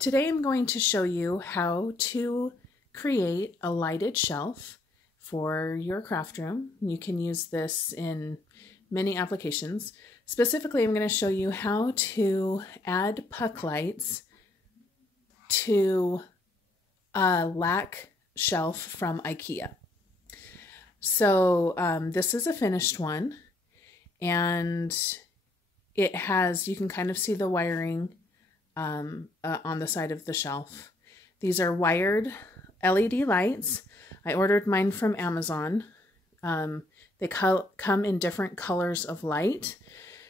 Today I'm going to show you how to create a lighted shelf for your craft room. You can use this in many applications. Specifically, I'm going to show you how to add puck lights to a Lack shelf from Ikea. So this is a finished one, and it has, you can kind of see the wiring on the side of the shelf. These are wired LED lights. I ordered mine from Amazon. They come in different colors of light,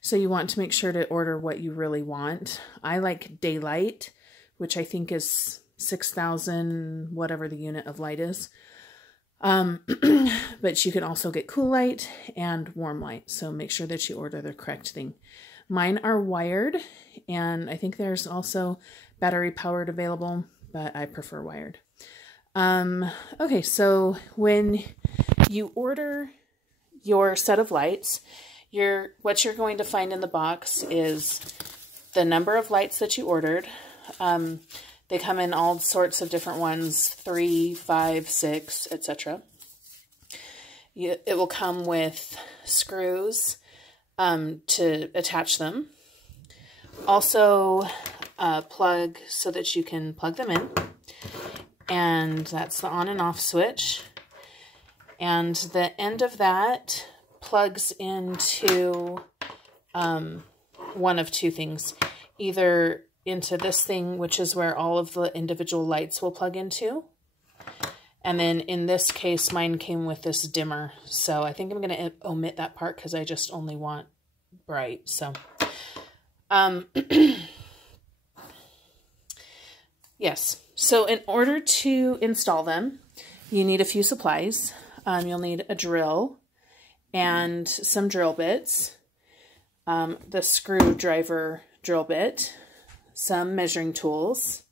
so you want to make sure to order what you really want. I like daylight, which I think is 6,000, whatever the unit of light is. But you can also get cool light and warm light, so make sure that you order the correct thing. Mine are wired, and I think there's also battery powered available, but I prefer wired. Okay, so when you order your set of lights, what you're going to find in the box is the number of lights that you ordered. They come in all sorts of different ones, 3, 5, 6, etc. It will come with screws to attach them. Also a plug so that you can plug them in. And that's the on and off switch. And the end of that plugs into one of two things. Either into this thing, which is where all of the individual lights will plug into. And then in this case, mine came with this dimmer. So I think I'm going to omit that part because I just only want bright. So, yes. So in order to install them, you need a few supplies. You'll need a drill and some drill bits, the screwdriver drill bit, some measuring tools,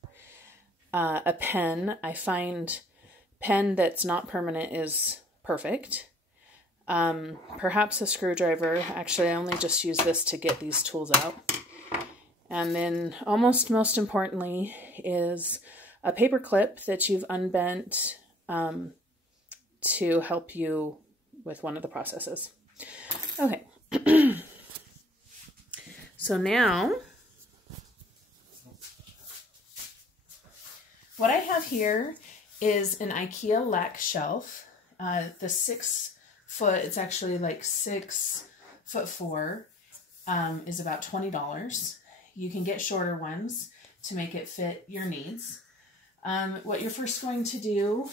a pen. I find pen that's not permanent is perfect. Perhaps a screwdriver. Actually, I only just use this to get these tools out. And then almost most importantly is a paper clip that you've unbent to help you with one of the processes. Okay. So now, what I have here is an Ikea Lack shelf. The 6 foot, it's actually like 6'4", is about $20. You can get shorter ones to make it fit your needs. What you're first going to do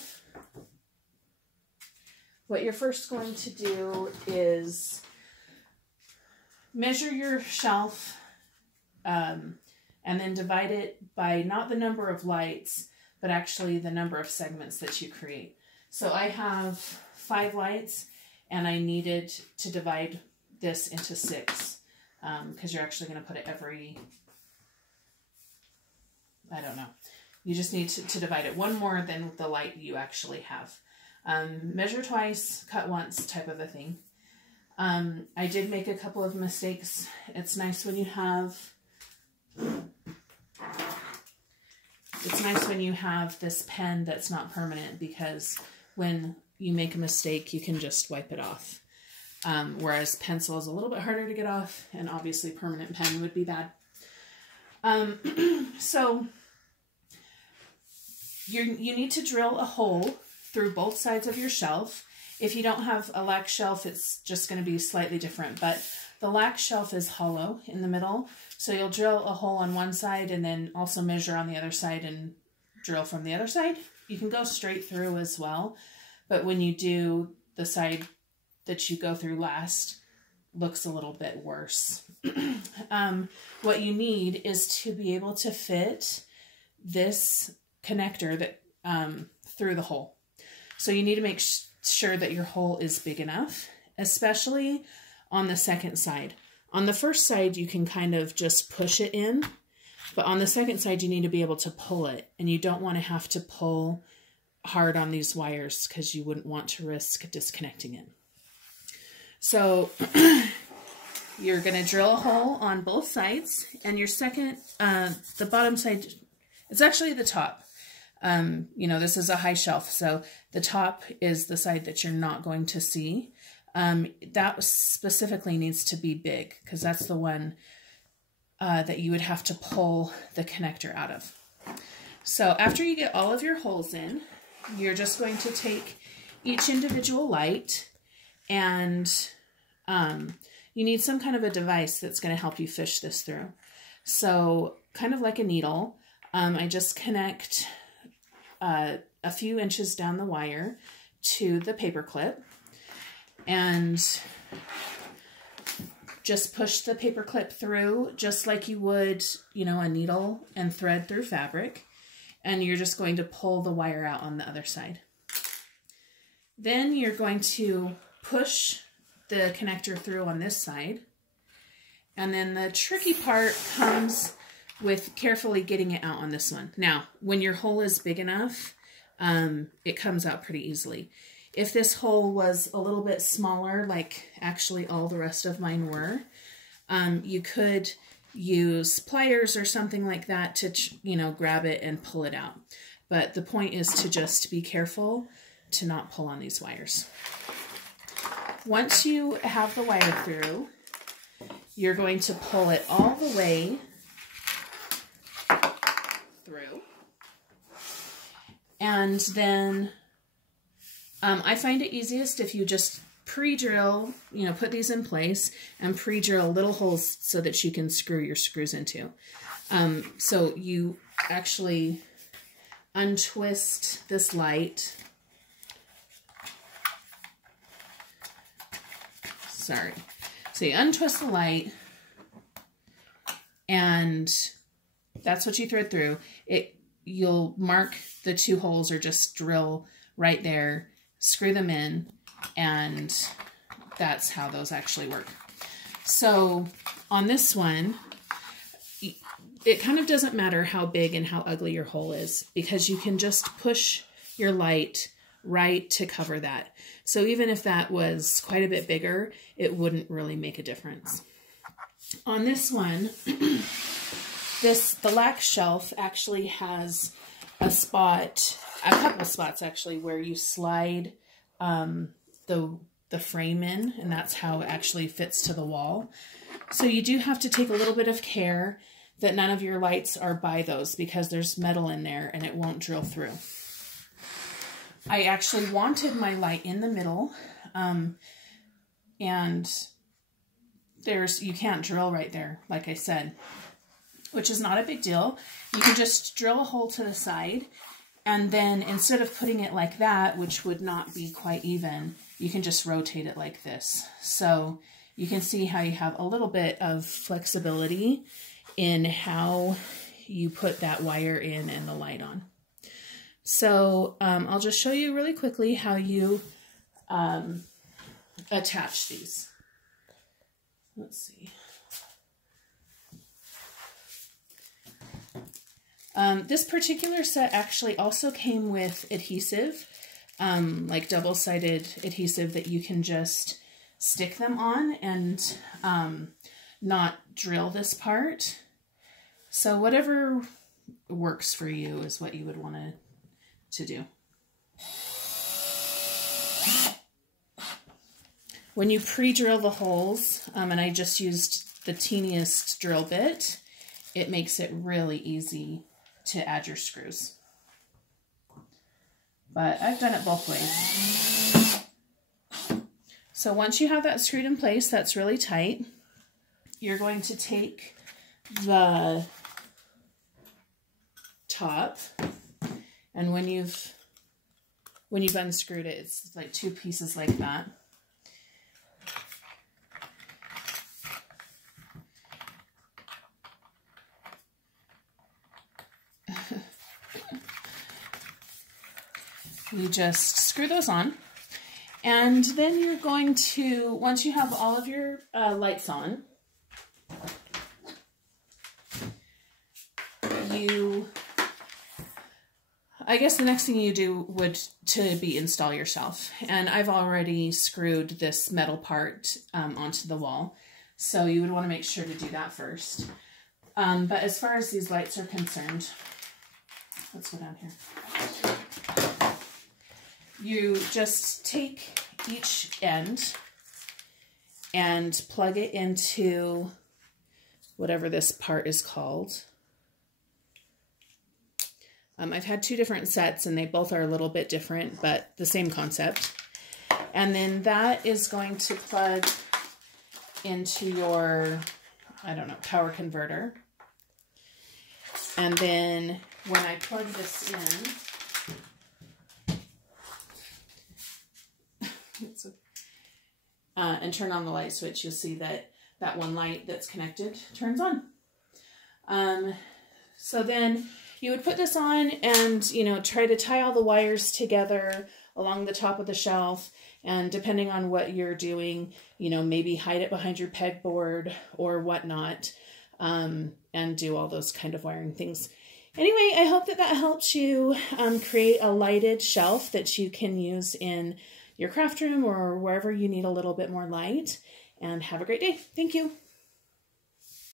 is measure your shelf and then divide it by not the number of lights, but actually the number of segments that you create. So I have 5 lights, and I needed to divide this into 6 because you're actually going to put it every, I don't know. You just need to divide it one more than the light you actually have. Measure twice, cut once type of a thing. I did make a couple of mistakes. It's nice when you have this pen that's not permanent, because when you make a mistake, you can just wipe it off. Whereas pencil is a little bit harder to get off, and obviously permanent pen would be bad. So you need to drill a hole through both sides of your shelf. If you don't have a Lack shelf, it's just going to be slightly different, but the Lack shelf is hollow in the middle, so you'll drill a hole on one side and then also measure on the other side and drill from the other side. You can go straight through as well, but when you do, the side that you go through last looks a little bit worse. What you need is to be able to fit this connector that through the hole. So you need to make sure that your hole is big enough, especially on the second side. On the first side, you can kind of just push it in, but on the second side, you need to be able to pull it, and you don't want to have to pull hard on these wires because you wouldn't want to risk disconnecting it. So you're going to drill a hole on both sides, and your second, the bottom side It's actually the top. You know, this is a high shelf, so the top is the side that you're not going to see. That specifically needs to be big because that's the one that you would have to pull the connector out of. So after you get all of your holes in, you're just going to take each individual light, and you need some kind of a device that's going to help you fish this through. So kind of like a needle, I just connect a few inches down the wire to the paper clip and just push the paper clip through just like you would, you know, a needle and thread through fabric. And you're just going to pull the wire out on the other side. Then you're going to push the connector through on this side. And then the tricky part comes with carefully getting it out on this one. Now, when your hole is big enough, it comes out pretty easily. If this hole was a little bit smaller, like actually all the rest of mine were, you could use pliers or something like that to, you know, grab it and pull it out. But the point is to just be careful to not pull on these wires. Once you have the wire through, you're going to pull it all the way through. And then I find it easiest if you just pre-drill, you know, put these in place and pre-drill little holes so that you can screw your screws into. So you actually untwist this light. Sorry. So you untwist the light, and that's what you thread through. You'll mark the two holes or just drill right there, screw them in, and that's how those actually work. So on this one, it kind of doesn't matter how big and how ugly your hole is, because you can just push your light right to cover that. So even if that was quite a bit bigger, it wouldn't really make a difference. On this one, the Lack shelf actually has a couple spots actually, where you slide the frame in, and that's how it actually fits to the wall. So you do have to take a little bit of care that none of your lights are by those, because there's metal in there and it won't drill through. I actually wanted my light in the middle, and you can't drill right there, like I said, which is not a big deal. You can just drill a hole to the side, and then instead of putting it like that, which would not be quite even, you can just rotate it like this. So you can see how you have a little bit of flexibility in how you put that wire in and the light on. So I'll just show you really quickly how you attach these. Let's see. This particular set actually also came with adhesive, like double-sided adhesive that you can just stick them on and not drill this part. So whatever works for you is what you would want to do. When you pre-drill the holes, and I just used the teeniest drill bit, it makes it really easy to add your screws. But I've done it both ways. So once you have that screwed in place, that's really tight, you're going to take the top, and when you've unscrewed it, it's like two pieces like that. You just screw those on, and then you're going to, once you have all of your lights on, I guess the next thing you do would be install your shelf. And I've already screwed this metal part onto the wall, so you would want to make sure to do that first. But as far as these lights are concerned, Let's go down here. You just take each end and plug it into whatever this part is called. I've had two different sets and they both are a little bit different, but the same concept. And then that is going to plug into your, I don't know, power converter. And then when I plug this in and turn on the light switch, you'll see that that one light that's connected turns on. So then you would put this on and, you know, try to tie all the wires together along the top of the shelf. And depending on what you're doing, you know, maybe hide it behind your pegboard or whatnot, and do all those kind of wiring things. Anyway, I hope that that helps you create a lighted shelf that you can use in your craft room or wherever you need a little bit more light. And have a great day. Thank you.